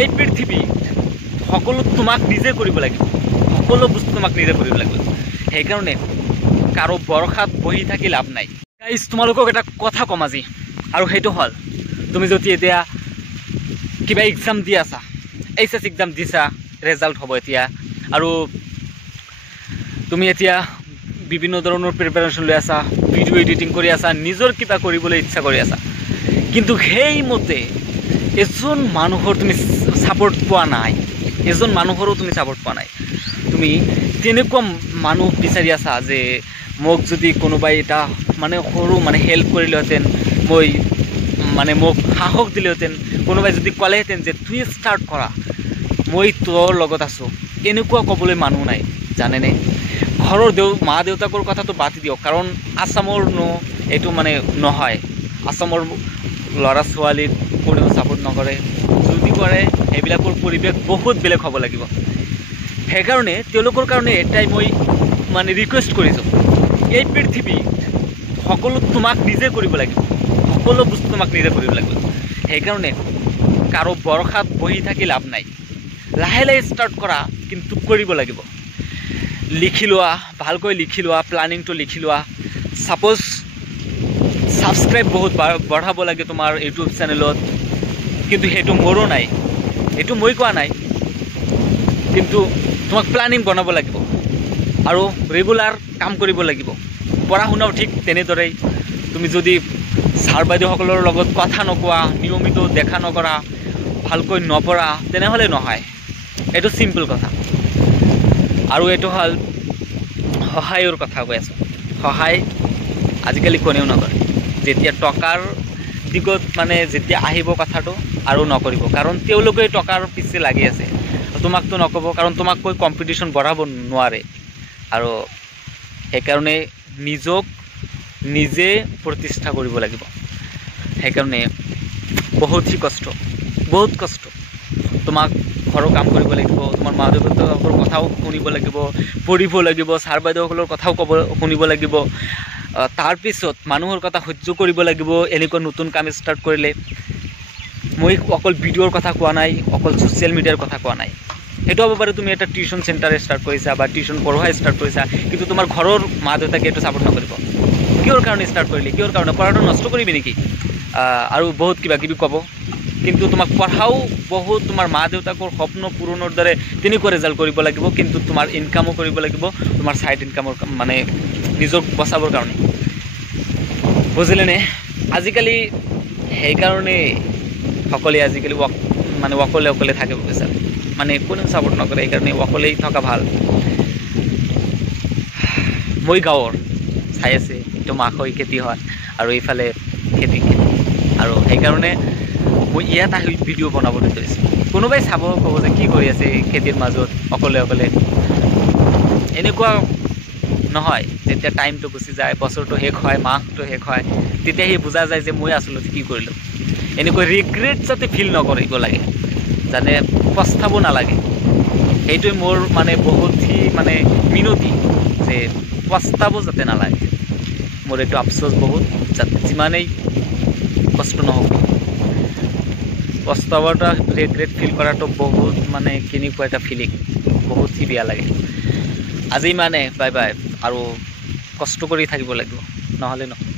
এই পৃথিৱীত সকলো তোমাক নিজে কৰিব লাগিব, সকলো বস্তু তোমাক নিজে কৰিব লাগিব। সেইকাৰণে কাৰো ভৰসাত বহি থাকি লাভ নাই। গাইজ, তোমালোকক এটা কথা ক'ম আজি, আৰু সেইটো হ'ল তুমি যদি এতিয়া কিবা এক্সাম দি আছা, এইচএছ এক্সাম দিছা, ৰেজাল্ট হ'ব এতিয়া, আৰু তুমি এতিয়া বিভিন্ন ধৰণৰ প্ৰিপাৰেশ্যন লৈ আছা, ভিডিঅ' এডিটিং কৰি আছা, নিজৰ কিবা কৰিবলৈ ইচ্ছা কৰি আছা, কিন্তু সেইমতে এজন মানুহৰ তুমি ছাপোৰ্ট পোৱা নাই, এজন মানুহৰো তুমি ছাপোৰ্ট পোৱা নাই। তুমি তেনেকুৱা মানুহ বিচাৰি আছা যে মোক যদি কোনোবাই এটা মানে সৰু মানে হেল্প কৰিলেহেঁতেন, মোক সাহস দিলেহেঁতেন, কোনোবাই যদি ক'লেহেঁতেন যে তুই ষ্টাৰ্ট কৰা, মই তোৰ লগত আছোঁ, এনেকুৱা ক'বলৈ মানুহ নাই, জানেনে? ঘৰৰ মা দেউতাকৰ কথাটো বাদ দিয়ক, কাৰণ আছামৰ এইটো মানে নহয়, আছামৰ ল'ৰা ছোৱালীক কোনেও ছাপোৰ্ট নকৰে, যদি কৰে সেইবিলাকৰ পৰিৱেশ বহুত বেলেগ হ'ব লাগিব। সেইকাৰণে তেওঁলোকৰ কাৰণে এটাই মই মানে ৰিকুৱেষ্ট কৰিছোঁ, এই পৃথিৱীত সকলো তোমাক নিজে কৰিব লাগিব, সকলো বস্তু তোমাক নিজে কৰিব লাগিব। সেইকাৰণে কাৰো ভৰসাত বহি থাকি লাভ নাই, লাহে লাহে ষ্টাৰ্ট কৰা, কিন্তু কৰিব লাগিব। লিখি লোৱা, ভালকৈ লিখি লোৱা, প্লানিংটো লিখি লোৱা। ছাপ'জ ছাবস্ক্ৰাইব বহুত বঢ়াব লাগে তোমাৰ ইউটিউব চেনেলত, কিন্তু সেইটো মোৰো নাই, এইটো মই কোৱা নাই, কিন্তু তোমাক প্লানিং বনাব লাগিব আৰু ৰেগুলাৰ কাম কৰিব লাগিব। পঢ়া শুনাও ঠিক তেনেদৰেই, তুমি যদি ছাৰ বাইদেউসকলৰ লগত কথা নোকোৱা, নিয়মিত দেখা নকৰা, ভালকৈ নপঢ়া, তেনেহ'লে নহয়। এইটো চিম্পল কথা। আৰু এইটো হ'ল সহায়ৰ কথা কৈ আছোঁ। সহায় আজিকালি কোনেও নকৰে, যেতিয়া টকাৰ দিগত মানে যেতিয়া আহিব কথাটো আৰু নকৰিব, কাৰণ তেওঁলোকে টকাৰ পিছে লাগি আছে, তোমাকতো নক'ব, কাৰণ তোমাক কৈ কম্পিটিশ্যন বঢ়াব নোৱাৰে। আৰু সেইকাৰণে নিজক নিজে প্ৰতিষ্ঠা কৰিব লাগিব। সেইকাৰণে বহুত কষ্ট, তোমাক ঘৰৰ কাম কৰিব লাগিব, তোমাৰ মা দেউতাকৰ কথাও শুনিব লাগিব, পঢ়িব লাগিব, ছাৰ বাইদেউসকলৰ কথাও শুনিব লাগিব, তাৰপিছত মানুহৰ কথা সহ্য কৰিব লাগিব। এনেকুৱা নতুন কাম ষ্টাৰ্ট কৰিলে মই অকল ভিডিঅ'ৰ কথা কোৱা নাই, অকল ছ'চিয়েল মিডিয়াৰ কথা কোৱা নাই। সেইটো হ'ব পাৰে তুমি এটা টিউশ্যন চেণ্টাৰ ষ্টাৰ্ট কৰিছা বা টিউশ্যন পঢ়োৱা ষ্টাৰ্ট কৰিছা, কিন্তু তোমাৰ ঘৰৰ মা দেউতাকে এইটো ছাপোৰ্ট নকৰিব। কিহৰ কাৰণে ষ্টাৰ্ট কৰিলি, কিহৰ কাৰণে পঢ়াটো নষ্ট কৰিবি নেকি, আৰু বহুত কিবা কিবি ক'ব। কিন্তু তোমাক পঢ়াও বহুত, তোমাৰ মা দেউতাকৰ সপোন পূৰণৰ দৰে তেনেকুৱা ৰিজাল্ট কৰিব লাগিব, কিন্তু তোমাৰ ইনকামো কৰিব লাগিব, তোমাৰ ছাইড ইনকামৰ মানে নিজক বচাবৰ কাৰণে, বুজিলেনে? আজিকালি সেইকাৰণে সকলোৱে আজিকালি অকলে থাকিব বিচাৰে, মানে কোনেও ছাপোৰ্ট নকৰে, সেইকাৰণে অকলেই থকা ভাল। মই গাঁৱৰ চাই আছে, এইটো মাকৈ খেতি হয় আৰু এইফালে খেতি, আৰু সেইকাৰণে মই ইয়াত আহি ভিডিঅ' বনাবলৈ ধৰিছোঁ। কোনোবাই চাব, ক'ব যে কি কৰি আছে খেতিৰ মাজত অকলে। এনেকুৱা নহয়, যেতিয়া টাইমটো গুচি যায়, বছৰটো শেষ হয়, মাহটো শেষ হয়, তেতিয়া সি বুজা যায় যে মই আচলতে কি কৰিলোঁ। এনেকৈ ৰিগ্ৰেট যাতে ফিল নকৰিব লাগে, যাতে পস্তাব নালাগে, সেইটোৱে মোৰ মানে বহুতহি মানে মিনতি, যে পস্তাব যাতে নালাগে। মোৰ এইটো আফচোচ বহুত, যাতে যিমানেই কষ্ট নহওক, পস্তাবটা ৰিগ্ৰেট ফিল কৰাটো বহুত মানে কেনেকুৱা এটা ফিলিং, বহুতহি বেয়া লাগে। আজি মানে বাই বাই, আৰু কষ্ট কৰি থাকিব লাগিব, নহ'লে নহয়।